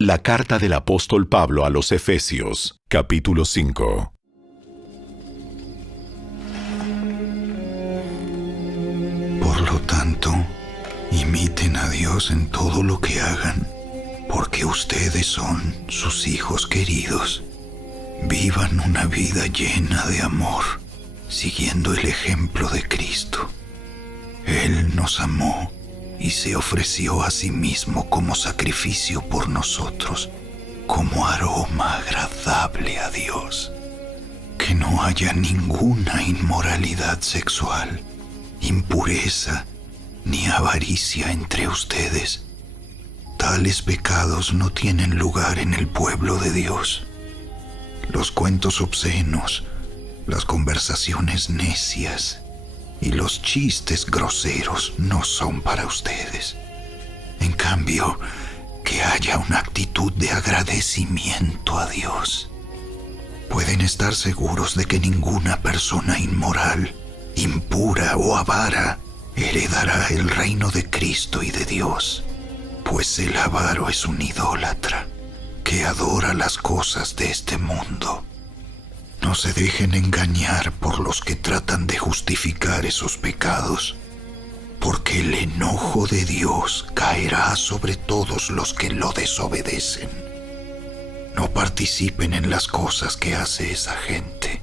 La carta del apóstol Pablo a los Efesios, capítulo 5. Por lo tanto, imiten a Dios en todo lo que hagan, porque ustedes son sus hijos queridos. Vivan una vida llena de amor, siguiendo el ejemplo de Cristo. Él nos amó y se ofreció a sí mismo como sacrificio por nosotros, como aroma agradable a Dios. Que no haya ninguna inmoralidad sexual, impureza ni avaricia entre ustedes. Tales pecados no tienen lugar en el pueblo de Dios. Los cuentos obscenos, las conversaciones necias y los chistes groseros no son para ustedes. En cambio, que haya una actitud de agradecimiento a Dios. Pueden estar seguros de que ninguna persona inmoral, impura o avara heredará el reino de Cristo y de Dios, pues el avaro es un idólatra que adora las cosas de este mundo. No se dejen engañar por los que tratan de justificar esos pecados, porque el enojo de Dios caerá sobre todos los que lo desobedecen. No participen en las cosas que hace esa gente,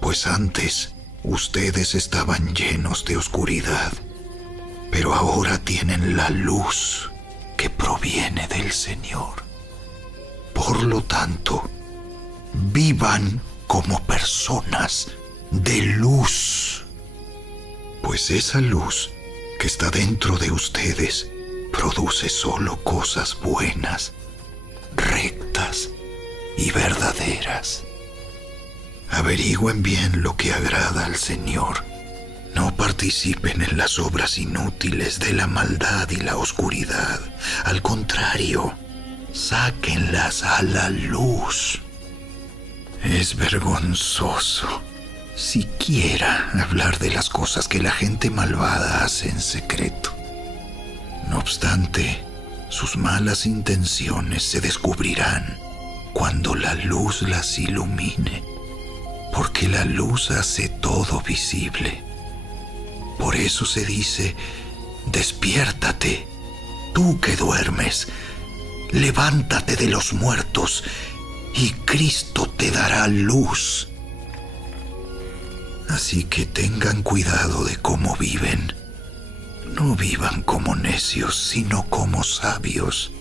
pues antes ustedes estaban llenos de oscuridad, pero ahora tienen la luz que proviene del Señor. Por lo tanto, vivan como personas de luz, pues esa luz que está dentro de ustedes produce solo cosas buenas, rectas y verdaderas. Averigüen bien lo que agrada al Señor. No participen en las obras inútiles de la maldad y la oscuridad. Al contrario, sáquenlas a la luz. Es vergonzoso siquiera hablar de las cosas que la gente malvada hace en secreto. No obstante, sus malas intenciones se descubrirán cuando la luz las ilumine, porque la luz hace todo visible. Por eso se dice: despiértate, tú que duermes, levántate de los muertos, y Cristo te dará luz. Así que tengan cuidado de cómo viven. No vivan como necios, sino como sabios.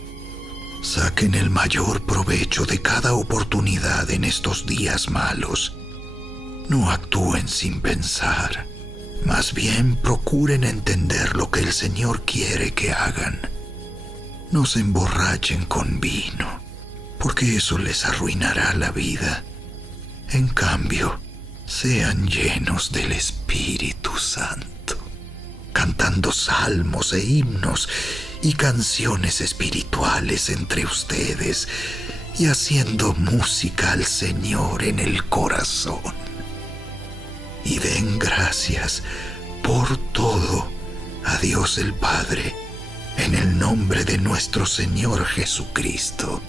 Saquen el mayor provecho de cada oportunidad en estos días malos. No actúen sin pensar. Más bien procuren entender lo que el Señor quiere que hagan. No se emborrachen con vino, porque eso les arruinará la vida. En cambio, sean llenos del Espíritu Santo, cantando salmos e himnos y canciones espirituales entre ustedes y haciendo música al Señor en el corazón. Y den gracias por todo a Dios el Padre, en el nombre de nuestro Señor Jesucristo.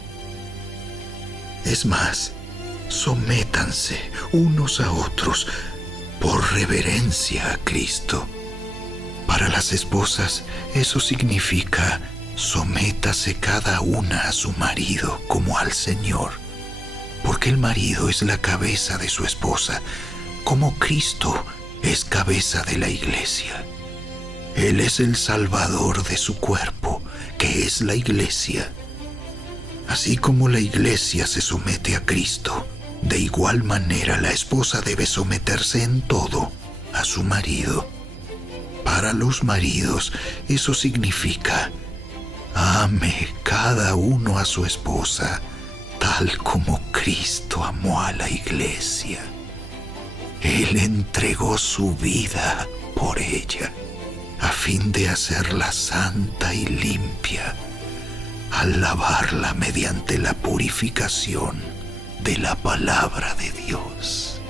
Es más, sométanse unos a otros por reverencia a Cristo. Para las esposas, eso significa: sométase cada una a su marido como al Señor, porque el marido es la cabeza de su esposa, como Cristo es cabeza de la iglesia. Él es el Salvador de su cuerpo, que es la iglesia. Así como la iglesia se somete a Cristo, de igual manera la esposa debe someterse en todo a su marido. Para los maridos, eso significa: ame cada uno a su esposa, tal como Cristo amó a la iglesia. Él entregó su vida por ella, a fin de hacerla santa y limpia, al lavarla mediante la purificación de la palabra de Dios.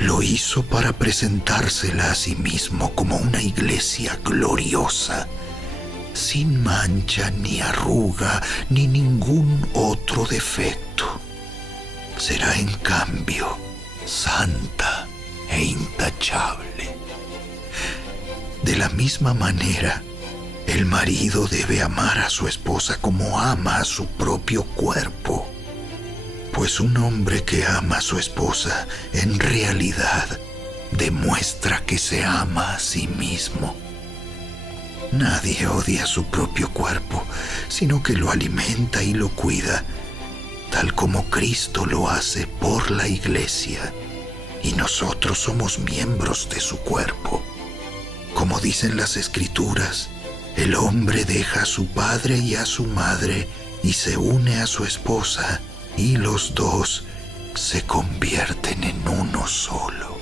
Lo hizo para presentársela a sí mismo como una iglesia gloriosa, sin mancha ni arruga ni ningún otro defecto. Será en cambio santa e intachable. De la misma manera, el marido debe amar a su esposa como ama a su propio cuerpo, pues un hombre que ama a su esposa en realidad demuestra que se ama a sí mismo. Nadie odia su propio cuerpo, sino que lo alimenta y lo cuida, tal como Cristo lo hace por la Iglesia, y nosotros somos miembros de su cuerpo. Como dicen las Escrituras, el hombre deja a su padre y a su madre y se une a su esposa, y los dos se convierten en uno solo.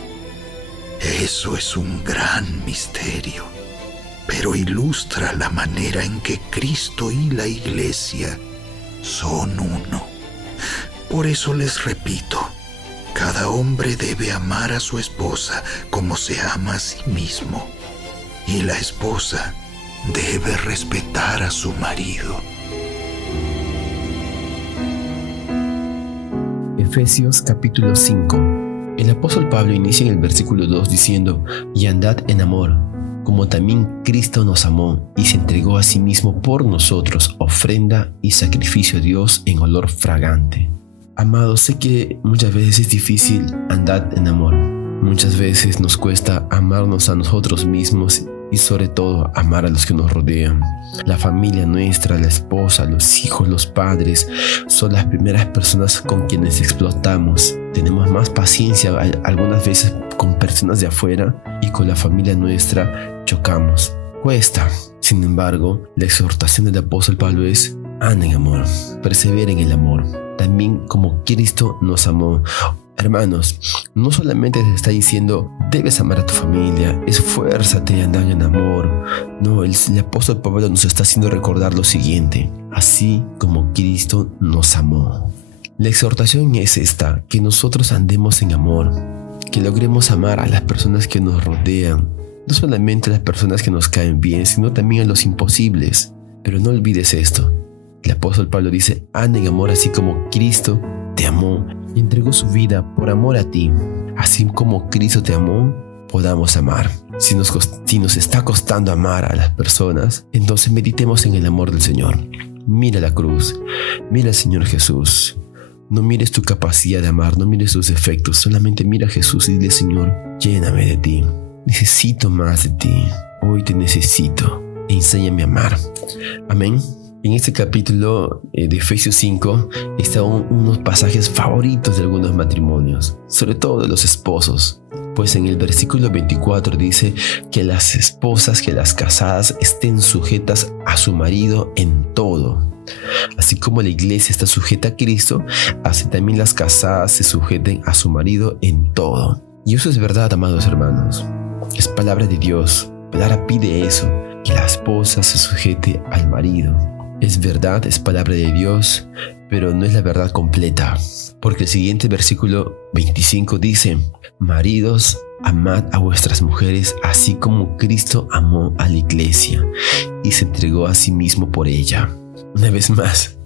Eso es un gran misterio, pero ilustra la manera en que Cristo y la Iglesia son uno. Por eso les repito, cada hombre debe amar a su esposa como se ama a sí mismo, y la esposa debe respetar a su marido. Efesios capítulo 5. El apóstol Pablo inicia en el versículo 2 diciendo: y andad en amor, como también Cristo nos amó y se entregó a sí mismo por nosotros, ofrenda y sacrificio a Dios en olor fragante. Amados, sé que muchas veces es difícil andar en amor. Muchas veces nos cuesta amarnos a nosotros mismos y sobre todo amar a los que nos rodean. La familia nuestra, la esposa, los hijos, los padres son las primeras personas con quienes explotamos. Tenemos más paciencia algunas veces con personas de afuera y con la familia nuestra chocamos. Cuesta. Sin embargo, la exhortación del apóstol Pablo es: anden en amor, perseveren en el amor, también como Cristo nos amó. Hermanos, no solamente te está diciendo debes amar a tu familia, esfuérzate y andar en amor. No, el apóstol Pablo nos está haciendo recordar lo siguiente: así como Cristo nos amó. La exhortación es esta: que nosotros andemos en amor, que logremos amar a las personas que nos rodean, no solamente a las personas que nos caen bien, sino también a los imposibles. Pero no olvides esto: el apóstol Pablo dice: anda en amor así como Cristo te amó y entregó su vida por amor a ti. Así como Cristo te amó, podamos amar. Si nos está costando amar a las personas, entonces meditemos en el amor del Señor. Mira la cruz, mira al Señor Jesús. No mires tu capacidad de amar, no mires tus defectos, solamente mira a Jesús y dile: Señor, lléname de ti. Necesito más de ti. Hoy te necesito. Enséñame a amar. Amén. En este capítulo de Efesios 5 están unos pasajes favoritos de algunos matrimonios, sobre todo de los esposos. Pues en el versículo 24 dice que las esposas, que las casadas estén sujetas a su marido en todo. Así como la iglesia está sujeta a Cristo, así también las casadas se sujeten a su marido en todo. Y eso es verdad, amados hermanos. Es palabra de Dios. La palabra pide eso, que la esposa se sujete al marido. Es verdad, es palabra de Dios, pero no es la verdad completa. Porque el siguiente versículo 25 dice: maridos, amad a vuestras mujeres así como Cristo amó a la iglesia y se entregó a sí mismo por ella. Una vez más,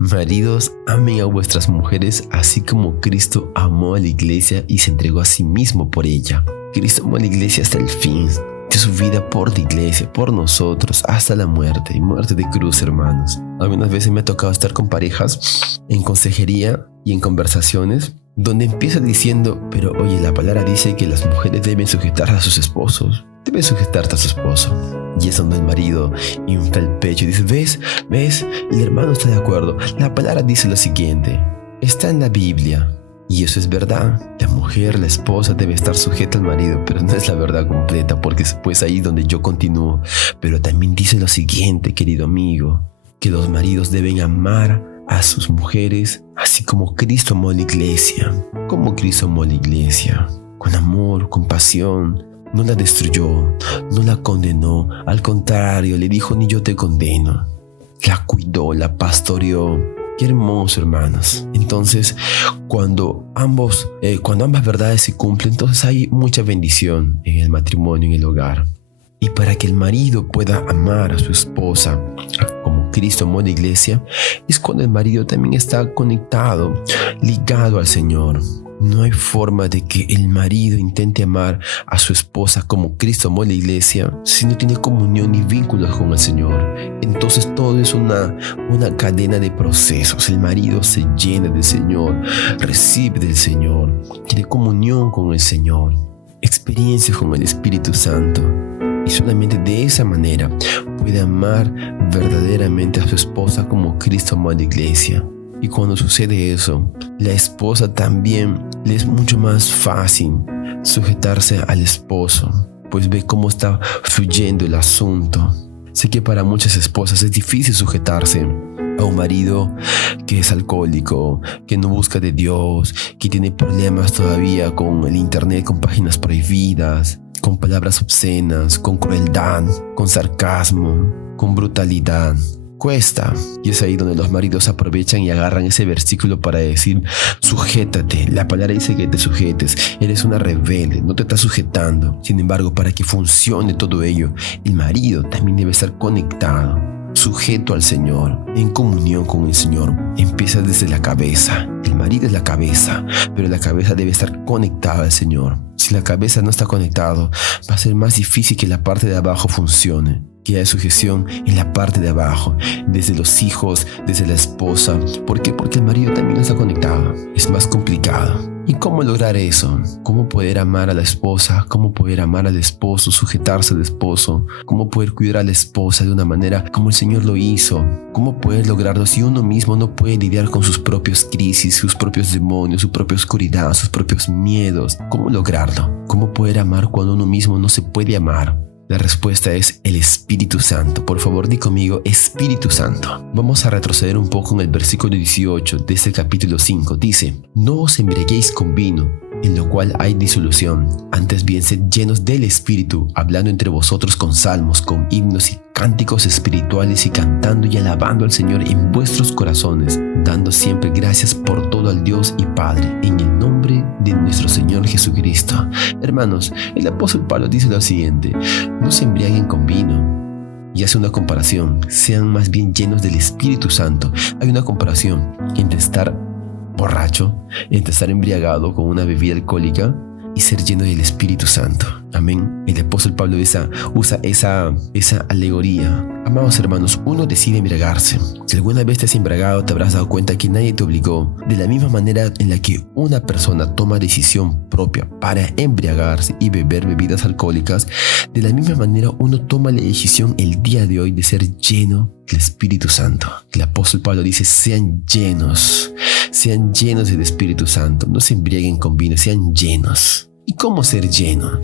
maridos, amen a vuestras mujeres así como Cristo amó a la iglesia y se entregó a sí mismo por ella. Cristo amó a la iglesia hasta el fin. De su vida por la iglesia, por nosotros, hasta la muerte, y muerte de cruz, hermanos. Algunas veces me ha tocado estar con parejas en consejería y en conversaciones donde empieza diciendo: pero oye, la palabra dice que las mujeres deben sujetar a sus esposos. Debes sujetarte a su esposo. Y es donde el marido infla el pecho y dice: ¿ves? El hermano está de acuerdo. La palabra dice lo siguiente. Está en la Biblia. Y eso es verdad. La mujer, la esposa debe estar sujeta al marido, pero no es la verdad completa, porque es pues ahí donde yo continúo. Pero también dice lo siguiente, querido amigo, que los maridos deben amar a sus mujeres así como Cristo amó a la iglesia. Como Cristo amó a la iglesia, con amor, con pasión. No la destruyó, no la condenó, al contrario, le dijo: ni yo te condeno. La cuidó, la pastoreó. Qué hermoso, hermanos. Entonces, cuando ambas verdades se cumplen, entonces hay mucha bendición en el matrimonio, en el hogar. Y para que el marido pueda amar a su esposa como Cristo amó a la iglesia, es cuando el marido también está conectado, ligado al Señor. No hay forma de que el marido intente amar a su esposa como Cristo amó a la iglesia si no tiene comunión ni vínculos con el Señor. Entonces todo es una cadena de procesos. El marido se llena del Señor, recibe del Señor, tiene comunión con el Señor, experiencias con el Espíritu Santo. Y solamente de esa manera puede amar verdaderamente a su esposa como Cristo amó a la iglesia. Y cuando sucede eso, la esposa también le es mucho más fácil sujetarse al esposo, pues ve cómo está fluyendo el asunto. Sé que para muchas esposas es difícil sujetarse a un marido que es alcohólico, que no busca de Dios, que tiene problemas todavía con el internet, con páginas prohibidas, con palabras obscenas, con crueldad, con sarcasmo, con brutalidad. Cuesta, y es ahí donde los maridos aprovechan y agarran ese versículo para decir: sujétate. La palabra dice que te sujetes. Eres una rebelde, no te estás sujetando. Sin embargo, para que funcione todo ello, el marido también debe estar conectado, sujeto al Señor, en comunión con el Señor. Empieza desde la cabeza. El marido es la cabeza, pero la cabeza debe estar conectada al Señor. Si la cabeza no está conectada, va a ser más difícil que la parte de abajo funcione, que haya sujeción en la parte de abajo, desde los hijos, desde la esposa. ¿Por qué? Porque el marido también no está conectado. Es más complicado. ¿Y cómo lograr eso? ¿Cómo poder amar a la esposa? ¿Cómo poder amar al esposo? Sujetarse al esposo. ¿Cómo poder cuidar a la esposa de una manera como el Señor lo hizo? ¿Cómo poder lograrlo si uno mismo no puede lidiar con sus propias crisis, sus propios demonios, su propia oscuridad, sus propios miedos? ¿Cómo lograrlo? ¿Cómo poder amar cuando uno mismo no se puede amar? La respuesta es el Espíritu Santo. Por favor, di conmigo: Espíritu Santo. Vamos a retroceder un poco en el versículo 18 de este capítulo 5. Dice: no os embriaguéis con vino, en lo cual hay disolución. Antes bien, sed llenos del Espíritu, hablando entre vosotros con salmos, con himnos y cánticos espirituales, y cantando y alabando al Señor en vuestros corazones, dando siempre gracias por todo al Dios y Padre, en el nombre de nuestro Señor Jesucristo. Hermanos, el apóstol Pablo dice lo siguiente: no se embriaguen con vino. Y hace una comparación: sean más bien llenos del Espíritu Santo. Hay una comparación entre estar borracho, entre estar embriagado con una bebida alcohólica y ser lleno del Espíritu Santo. Amén. El apóstol Pablo usa esa alegoría. Amados hermanos, uno decide embriagarse. Si alguna vez te has embriagado, te habrás dado cuenta que nadie te obligó. De la misma manera en la que una persona toma decisión propia para embriagarse y beber bebidas alcohólicas, de la misma manera uno toma la decisión el día de hoy de ser lleno del Espíritu Santo. El apóstol Pablo dice: sean llenos del Espíritu Santo. No se embriaguen con vino, sean llenos. ¿Y cómo ser lleno?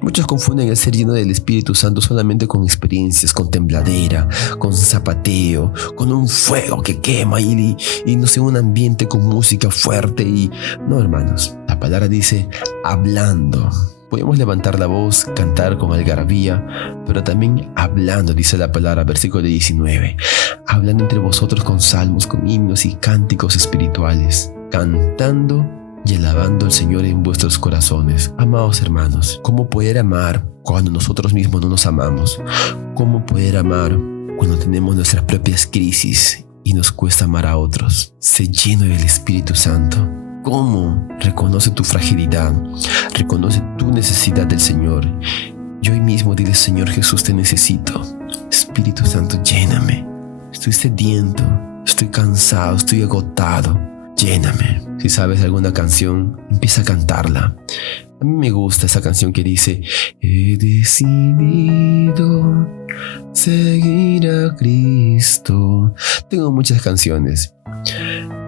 Muchos confunden el ser lleno del Espíritu Santo solamente con experiencias, con tembladera, con zapateo, con un fuego que quema y no sé, un ambiente con música fuerte. Y no, hermanos, la palabra dice hablando. Podemos levantar la voz, cantar con algarabía, pero también hablando, dice la palabra, versículo 19. Hablando entre vosotros con salmos, con himnos y cánticos espirituales, cantando y alabando al Señor en vuestros corazones. Amados hermanos, ¿cómo poder amar cuando nosotros mismos no nos amamos? ¿Cómo poder amar cuando tenemos nuestras propias crisis y nos cuesta amar a otros? Sé lleno del Espíritu Santo. ¿Cómo? Reconoce tu fragilidad, reconoce tu necesidad del Señor. Y hoy mismo dile: Señor Jesús, te necesito. Espíritu Santo, lléname. Estoy sediento, estoy cansado, estoy agotado. Lléname. Si sabes alguna canción, empieza a cantarla. A mí me gusta esa canción que dice: he decidido seguir a Cristo. Tengo muchas canciones,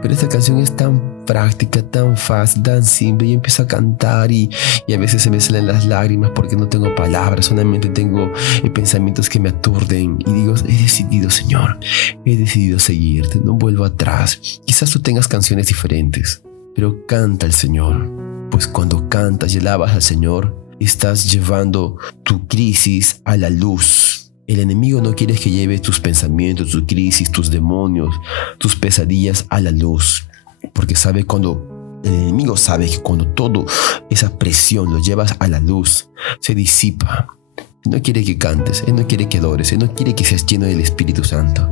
pero esta canción es tan práctica, tan fácil, tan simple. Yo empiezo a cantar y a veces se me salen las lágrimas porque no tengo palabras, solamente tengo pensamientos que me aturden. Y digo: he decidido, Señor, he decidido seguirte, no vuelvo atrás. Quizás tú tengas canciones diferentes, pero canta al Señor, pues cuando cantas y alabas al Señor, estás llevando tu crisis a la luz. El enemigo no quiere que lleves tus pensamientos, tus crisis, tus demonios, tus pesadillas a la luz, porque el enemigo sabe que cuando toda esa presión lo llevas a la luz, se disipa. no quiere que cantes, Él no quiere que adores, Él no quiere que seas lleno del Espíritu Santo.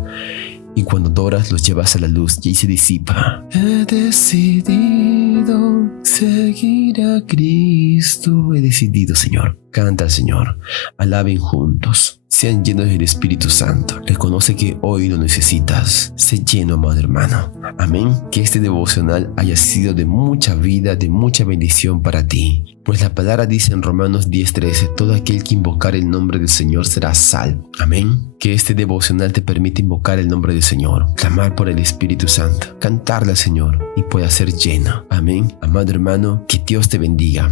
Y cuando adoras los llevas a la luz y ahí se disipa. He decidido seguir a Cristo. He decidido, Señor. Canta al Señor. Alaben juntos. Sean llenos del Espíritu Santo. Reconoce que hoy lo necesitas. Sé lleno, amado hermano. Amén. Que este devocional haya sido de mucha vida, de mucha bendición para ti. Pues la palabra dice en Romanos 10:13, todo aquel que invocar el nombre del Señor será salvo. Amén. Que este devocional te permita invocar el nombre del Señor, clamar por el Espíritu Santo, cantarle al Señor y pueda ser lleno. Amén. Amado hermano, que Dios te bendiga.